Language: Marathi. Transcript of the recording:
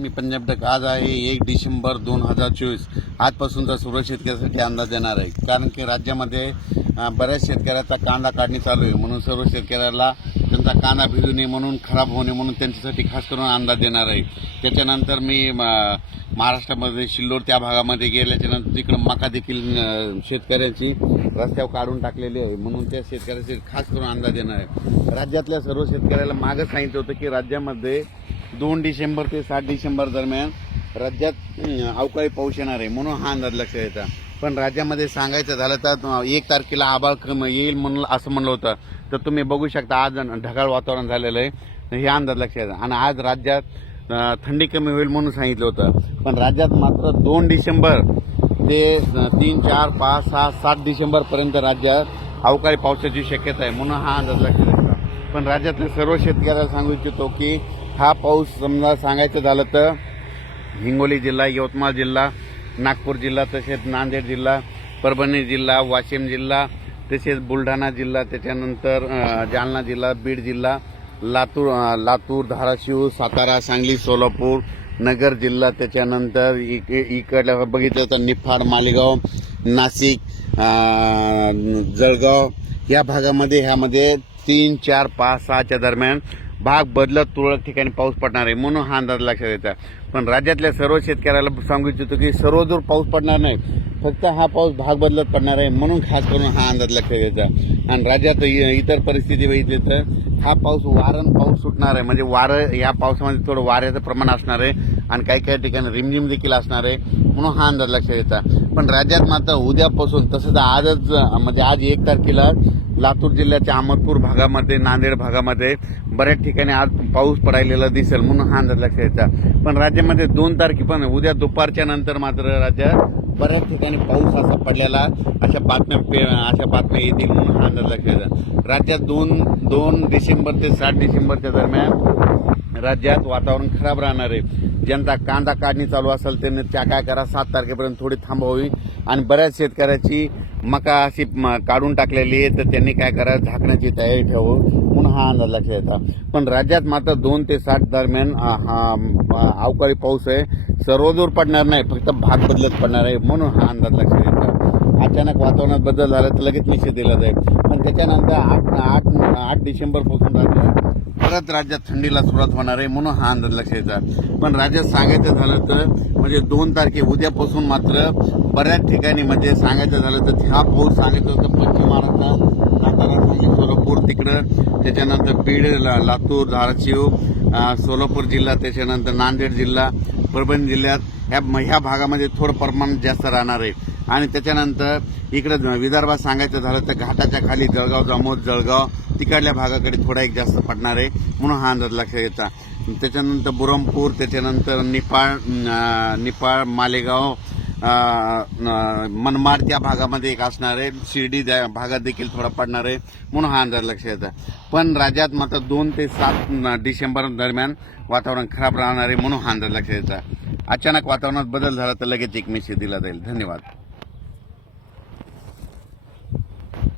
मी पंजाब तक आज आहे एक डिसेंबर दोन हजार चोवीस आजपासूनचा सुरत शेतकऱ्यासाठी अंदाज देणार आहे कारण की राज्यामध्ये बऱ्याच शेतकऱ्याचा कांदा काढणी चालू आहे म्हणून सर्व शेतकऱ्याला त्यांचा कांदा भिजू नये म्हणून खराब होणे म्हणून त्यांच्यासाठी खास करून अंदाज देणार आहे त्याच्यानंतर मी महाराष्ट्रामध्ये शिल्लोड त्या भागामध्ये गेल्याच्यानंतर तिकडं मका देखील शेतकऱ्यांची रस्त्यावर काढून टाकलेली आहे म्हणून त्या शेतकऱ्यासाठी खास करून अंदाज देणार आहे राज्यातल्या सर्व शेतकऱ्याला मागं सांगितलं होतं की राज्यामध्ये दोन डिसेंबर ते सात डिसेंबर दरम्यान राज्यात अवकाळी पाऊस येणार आहे म्हणून हा अंदाज लक्षात येतात पण राज्यामध्ये सांगायचं झालं तर एक तारखेला आबाळ कमी येईल म्हणून असं म्हणलं होतं तर तुम्ही बघू शकता आज ढगाळ वातावरण झालेलं आहे हे अंदाज लक्षात येतात आणि आज राज्यात थंडी कमी होईल म्हणून सांगितलं होतं पण राज्यात मात्र दोन डिसेंबर ते तीन चार पाच सहा सात डिसेंबरपर्यंत राज्यात अवकाळी पावसाची शक्यता आहे म्हणून हा अंदाज लक्षात येतो पण राज्यातल्या सर्व शेतकऱ्याला सांगू इच्छितो की हा पाऊस समजा सांगायचं झालं तर हिंगोली जिल्हा यवतमाळ जिल्हा नागपूर जिल्हा तसेच नांदेड जिल्हा परभणी जिल्हा वाशिम जिल्हा तसेच बुलढाणा जिल्हा त्याच्यानंतर जालना जिल्हा बीड जिल्हा लातूर लातूर धाराशिव सातारा सांगली सोलापूर नगर जिल्हा त्याच्यानंतर इकडे इकडल्या बघितलं तर निफाड मालेगाव नाशिक जळगाव या भागामध्ये ह्यामध्ये तीन चार पाच सहाच्या दरम्यान भाग बदलत तुरळक ठिकाणी पाऊस पडणार आहे म्हणून हा अंदाज लक्षात येतात पण राज्यातल्या सर्व शेतकऱ्याला सांगू इच्छितो की सर्वदूर पाऊस पडणार नाही फक्त हा पाऊस भाग बदलत पडणार आहे म्हणून खास करून हा अंदाज लक्षात येतो आणि राज्यात इतर परिस्थिती बघितली तर हा पाऊस वारं पाऊस सुटणार आहे म्हणजे वारं या पावसामध्ये थोडं वाऱ्याचं प्रमाण असणार आहे आणि काही काही ठिकाणी रिमझिम देखील असणार आहे म्हणून हा अंदाज लक्षात येतात पण राज्यात मात्र उद्यापासून तसंच आजच म्हणजे आज एक तारखेला लातूर जिल्ह्याच्या अहमदपूर भागामध्ये नांदेड भागामध्ये बऱ्याच ठिकाणी आज पाऊस पडायलेला दिसेल म्हणून हा अंदाज लक्षात पण राज्यामध्ये दोन तारखे पण उद्या दुपारच्या नंतर मात्र राज्यात बऱ्याच ठिकाणी पाऊस असा पडलेला अशा बातम्या अशा बातम्या येतील म्हणून हा अंदाज लक्षात राज्यात दोन दोन डिसेंबर ते सात डिसेंबरच्या दरम्यान राज्यात वातावरण खराब राहणार आहे ज्यांचा कांदा काढणी चालू असेल त्यांनी त्या काय करा सात तारखेपर्यंत थोडी थांबवावी आणि बऱ्याच शेतकऱ्याची मका अशी काढून टाकलेली आहे तर त्यांनी काय करा झाकण्याची तयारी ठेवा म्हणून हा अंदाज लक्षात येतात पण राज्यात मात्र दोन ते साठ दरम्यान हा अवकाळी पाऊस आहे सर्वदूर पडणार नाही फक्त भाग बदलत पडणार आहे म्हणून हा अंदाज लक्षात येतो अचानक वातावरणात बदल झाला तर लगेच निषेध दिला जाईल पण त्याच्यानंतर आठ आठ आठ डिसेंबरपासून राज्यात परत राज्यात थंडीला सुरुवात होणार आहे म्हणून हा अंदाज लक्षात येतात पण राज्यात सांगायचं झालं तर म्हणजे दोन तारखे उद्यापासून मात्र बऱ्याच ठिकाणी म्हणजे सांगायचं झालं तर हा पाऊस सांगायचं तर पश्चिम महाराष्ट्रात सातारा सांगली सोलापूर तिकडं त्याच्यानंतर बीड लातूर धाराशिव सोलापूर जिल्हा त्याच्यानंतर नांदेड जिल्हा परभणी जिल्ह्यात ह्या ह्या भागामध्ये थोडं प्रमाण जास्त राहणार आहे आणि त्याच्यानंतर इकडं विदर्भात सांगायचं झालं तर घाटाच्या खाली जळगाव जामोद जळगाव तिकडल्या भागाकडे थोडा एक जास्त पडणार आहे म्हणून हा अंदाज लक्षात येतात त्याच्यानंतर बुरमपूर त्याच्यानंतर निपाळ निपाळ मालेगाव मनमाड त्या भागामध्ये एक असणार आहे शिर्डी भागात देखील थोडा पडणार आहे म्हणून हा अंदाज लक्षात येतात पण राज्यात मात्र दोन ते सात डिसेंबर दरम्यान वातावरण खराब राहणार आहे म्हणून हा अंदाज लक्षात येतात अचानक वातावरणात बदल झाला तर लगेच एक मेसेज दिला जाईल धन्यवाद